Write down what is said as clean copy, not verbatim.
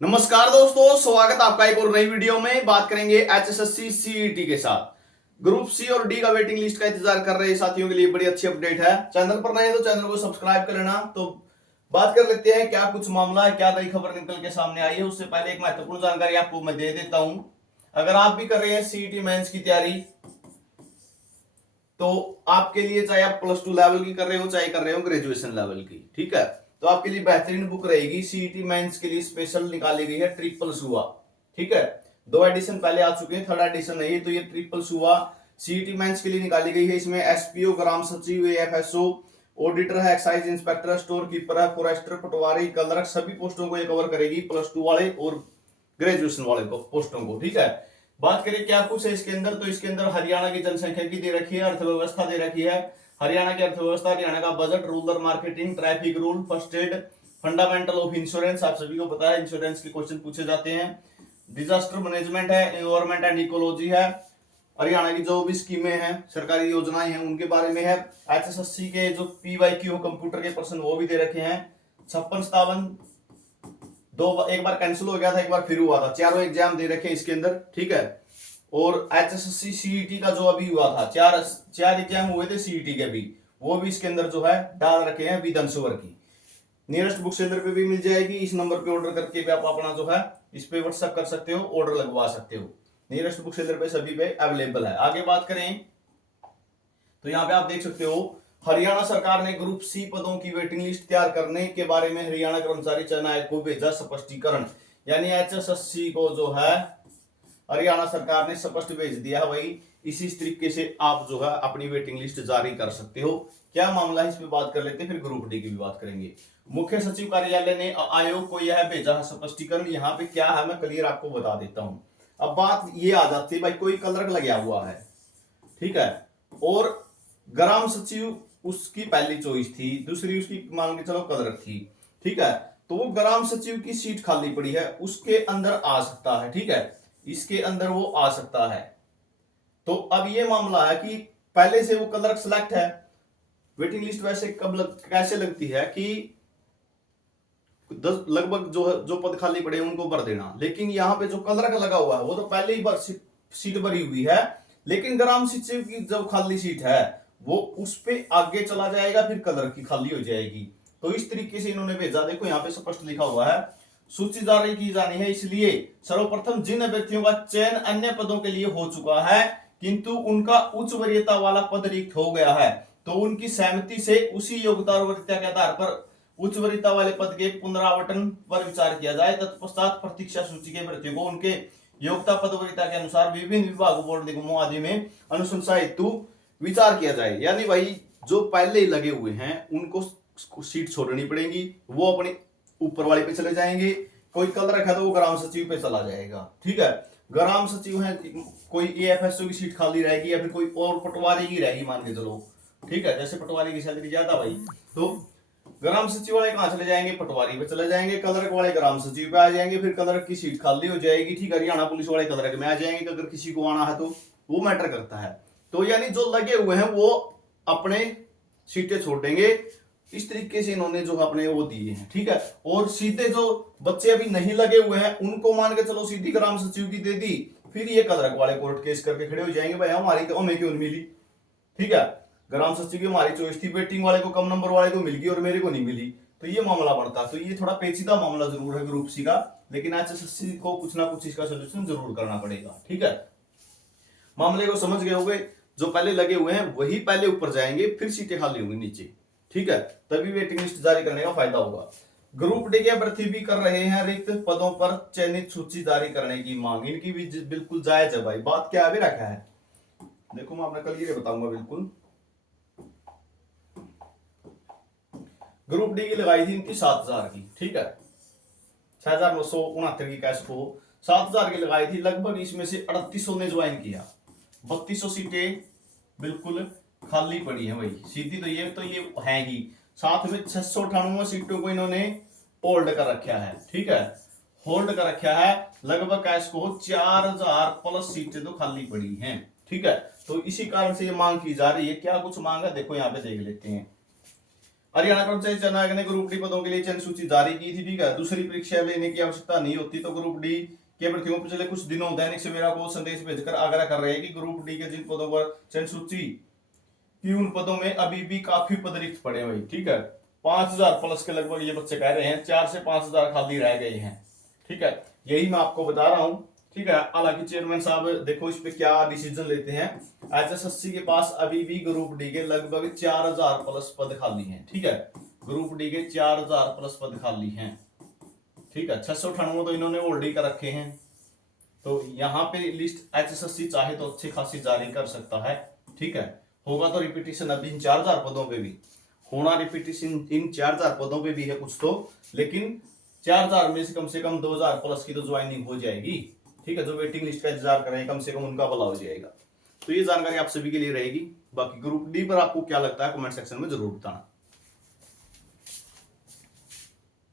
नमस्कार दोस्तों, स्वागत आपका एक और नई वीडियो में। बात करेंगे एचएसएससी सीईटी के साथ ग्रुप सी और डी का वेटिंग लिस्ट का इंतजार कर रहे साथियों के लिए बड़ी अच्छी अपडेट है। चैनल पर नए तो चैनल को सब्सक्राइब कर लेना। तो बात कर लेते हैं क्या कुछ मामला है, क्या नई खबर निकल के सामने आई है। उससे पहले एक महत्वपूर्ण जानकारी आपको मैं दे देता हूं। अगर आप भी कर रहे हैं सीईटी मेंस की तैयारी, तो आपके लिए चाहे आप +2 लेवल की कर रहे हो चाहे कर रहे हो ग्रेजुएशन लेवल की, ठीक है, तो आपके लिए बेहतरीन बुक रहेगी। सीईटी मेंस के लिए स्पेशल निकाली गई है ट्रिपल सुआ, ठीक है। 2 एडिशन पहले आ चुके हैं, 3rd एडिशन है ये। तो ये ट्रिपल सुआ सीईटी मेंस के लिए निकाली गई है। इसमें एसपीओ, ग्राम सचिव, एएफएसओ, ऑडिटर है, एक्साइज इंस्पेक्टर, स्टोर कीपर है, फॉरेस्टर, पटवारी, क्लर्क, सभी पोस्टों को ये कवर करेगी, +2 वाले और ग्रेजुएशन वाले पोस्टों को, ठीक है। बात करें क्या कुछ है इसके अंदर, तो इसके अंदर हरियाणा की जनसंख्या की दे रखी है, अर्थव्यवस्था दे रखी है। हरियाणा की अर्थव्यवस्था, हरियाणा का budget, rural marketing, traffic rule, first aid, fundamental of insurance, आप सभी को पता है इंश्योरेंस के क्वेश्चन पूछे जाते हैं। डिजास्टर मैनेजमेंट है, एनवायरमेंट एंड इकोलॉजी है। हरियाणा की जो भी स्कीमें हैं, सरकारी योजनाएं हैं, उनके बारे में है। एचएसएससी के जो पीवाईक्यू कंप्यूटर के प्रश्न वो भी दे रखे हैं। 56-57 एक बार कैंसिल हो गया था, एक बार फिर हुआ था। चारों एग्जाम दे रखे इसके अंदर, ठीक है। और एचएसएससी सीईटी का जो अभी हुआ था, चार एग्जाम हुए थे सीईटी के भी, वो भी इसके अंदर जो है डाल रखे हैं विद आंसर की। नियरेस्ट बुक सेंटर पे भी मिल जाएगी। इस नंबर पे ऑर्डर करके भी आप अपना जो है इस पे व्हाट्सएप कर सकते हो, ऑर्डर लगवा सकते हो। नियरेस्ट बुक सेंटर पे सभी पे अवेलेबल है। आगे बात करें तो यहाँ पे आप देख सकते हो, हरियाणा सरकार ने ग्रुप सी पदों की वेटिंग लिस्ट तैयार करने के बारे में हरियाणा कर्मचारी चयन आयोग को भेजा स्पष्टीकरण। यानी एचएसएससी को जो है हरियाणा सरकार ने स्पष्ट भेज दिया है भाई, इसी तरीके से आप जो है अपनी वेटिंग लिस्ट जारी कर सकते हो। क्या मामला है इस पे बात कर लेते हैं, फिर ग्रुप डी की भी बात करेंगे। मुख्य सचिव कार्यालय ने आयोग को यह भेजा है स्पष्टीकरण। यहाँ पे क्या है मैं क्लियर आपको बता देता हूं। अब बात ये आ जाती है भाई, कोई क्लर्क लगा हुआ है, ठीक है, और ग्राम सचिव उसकी पहली चॉइस थी, दूसरी उसकी मान के चलो क्लर्क थी, ठीक है। तो वो ग्राम सचिव की सीट खाली पड़ी है, उसके अंदर आ सकता है, ठीक है, इसके अंदर वो आ सकता है। तो अब ये मामला है कि पहले से वो क्लर्क सेलेक्ट है। वेटिंग लिस्ट वैसे कैसे लगती है कि लगभग जो पद खाली पड़े उनको भर देना, लेकिन यहाँ पे जो क्लर्क लगा हुआ है वो तो पहले ही सीट भरी हुई है, लेकिन ग्राम सचिव की जो खाली सीट है वो उस पे आगे चला जाएगा, फिर क्लर्क की खाली हो जाएगी। तो इस तरीके से इन्होंने भेजा। देखो यहाँ पे स्पष्ट लिखा हुआ है, सूची जारी की जानी है, इसलिए सर्वप्रथम जिन अभ्यर्थियों का चयन अन्य पदों के लिए हो चुका है किंतु उनका उच्च वरीयता वाला पद रिक्त हो गया है, तो उनकी सहमति से उसी योग्यता और वरीयता के आधार पर उच्च वरीयता वाले पद के पुनरावर्तन पर विचार किया जाए। तत्पश्चात प्रतीक्षा सूची के अभ्यर्थियों को उनके योग्यता पद वरीयता के अनुसार विभिन्न विभागों, बोर्ड निगमों आदि में अनुशंसा हेतु विचार किया जाए। यानी भाई जो पहले ही लगे हुए हैं उनको सीट छोड़नी पड़ेगी, वो अपने ऊपर वाले पे चले जाएंगे। कोई क्लर्क है तो वो ग्राम सचिव पे चला जाएगा, ठीक है। ग्राम सचिव है, कोई एएफएसओ की सीट खाली रहेगी या फिर कोई और पटवारी की रहेगी मान के चलो, ठीक है। जैसे पटवारी की सैलरी ज्यादा भाई, तो ग्राम सचिव वाले कहां चले जाएंगे, पटवारी पे चले जाएंगे। क्लर्क वाले ग्राम सचिव पे आ जाएंगे, फिर क्लर्क की सीट खाली हो जाएगी, ठीक है। हरियाणा पुलिस वाले क्लर्क में आ जाएंगे अगर किसी को आना है तो, वो मैटर करता है। तो यानी जो लगे हुए हैं वो अपने सीटें छोड़ देंगे। इस तरीके से इन्होंने जो अपने वो दिए हैं, ठीक है। और सीधे जो बच्चे अभी नहीं लगे हुए हैं उनको मान के चलो सीधी ग्राम सचिव की दे दी, फिर ये क्लर्क वाले कोर्ट केस करके खड़े हो जाएंगे, भाई हमारी तो हमें क्यों नहीं मिली, ठीक है। ग्राम सचिव की हमारी चॉइस थी, वेटिंग वाले को कम नंबर वाले को मिल गई और मेरे को नहीं मिली, तो ये मामला बनता। तो ये थोड़ा पेचीदा मामला जरूर है ग्रुप सी का, लेकिन एचएसएससी को कुछ ना कुछ इसका सोल्यूशन जरूर करना पड़ेगा, ठीक है। मामले को समझ गए होंगे। जो पहले लगे हुए हैं वही पहले ऊपर जाएंगे, फिर सीटें खाली होंगी नीचे, ठीक है, तभी वेटिंग लिस्ट जारी करने का फायदा होगा। ग्रुप डी के अभ्यर्थी भी कर रहे हैं रिक्त पदों पर चयनित सूची जारी करने की मांग, इनकी भी बिल्कुल जायज है भाई। बात क्या अभी रखा है देखो, मैं आपने कल ये बताऊंगा बिल्कुल। ग्रुप डी की लगाई थी इनकी 7,000 की, ठीक है, 6,969 की कैश को 7,000 की लगाई थी। लगभग इसमें से 3800 ने ज्वाइन किया, 3200 सीटें बिल्कुल खाली पड़ी है भाई, सीधी तो ये है ही। साथ में 698 सीटों को इन्होंने होल्ड कर रखा है, ठीक है, होल्ड कर रखा है। लगभग कैश को 4,000 प्लस सीटें तो खाली पड़ी हैं, ठीक है। तो इसी कारण से ये मांग की जा रही है। क्या कुछ मांग है देखो यहाँ पे देख लेते हैं। हरियाणा कर्मचारी चयन आयोग ने ग्रुप डी पदों के लिए चयन सूची जारी की थी, ठीक है। दूसरी परीक्षा लेने की आवश्यकता नहीं होती, तो ग्रुप डी के भर्तियों पिछले कुछ दिनों दैनिक सवेरा को संदेश भेजकर आग्रह कर रहे हैं कि ग्रुप डी के जिन पदों पर चयन सूची की उन पदों में अभी भी काफी पद रिक्त पड़े हुए, ठीक है। 5,000 प्लस के लगभग ये बच्चे कह रहे हैं, 4 से 5,000 खाली रह गए हैं, ठीक है। यही मैं आपको बता रहा हूं, ठीक है। हालांकि चेयरमैन साहब देखो इस पे क्या डिसीजन लेते हैं। HSSC के पास अभी भी ग्रुप डी के लगभग 4,000 प्लस पद खाली हैं, ठीक है। ग्रुप डी के 4,000 प्लस पद खाली हैं, ठीक है। 698 तो इन्होंने होल्ड कर रखे हैं। तो यहाँ पे लिस्ट HSSC चाहे तो अच्छी खासी जारी कर सकता है, ठीक है। होगा तो रिपीटिशन अभी इन 4,000 पदों पे भी होना, रिपीटिशन इन 4,000 पदों पे भी है कुछ तो, लेकिन 4,000 में से कम 2,000 प्लस की तो ज्वाइनिंग हो जाएगी, ठीक है। जो वेटिंग लिस्ट का इंतजार कर रहे हैं कम से कम उनका भला हो जाएगा। तो ये जानकारी आप सभी के लिए रहेगी। बाकी ग्रुप डी पर आपको क्या लगता है कमेंट सेक्शन में जरूर बताना।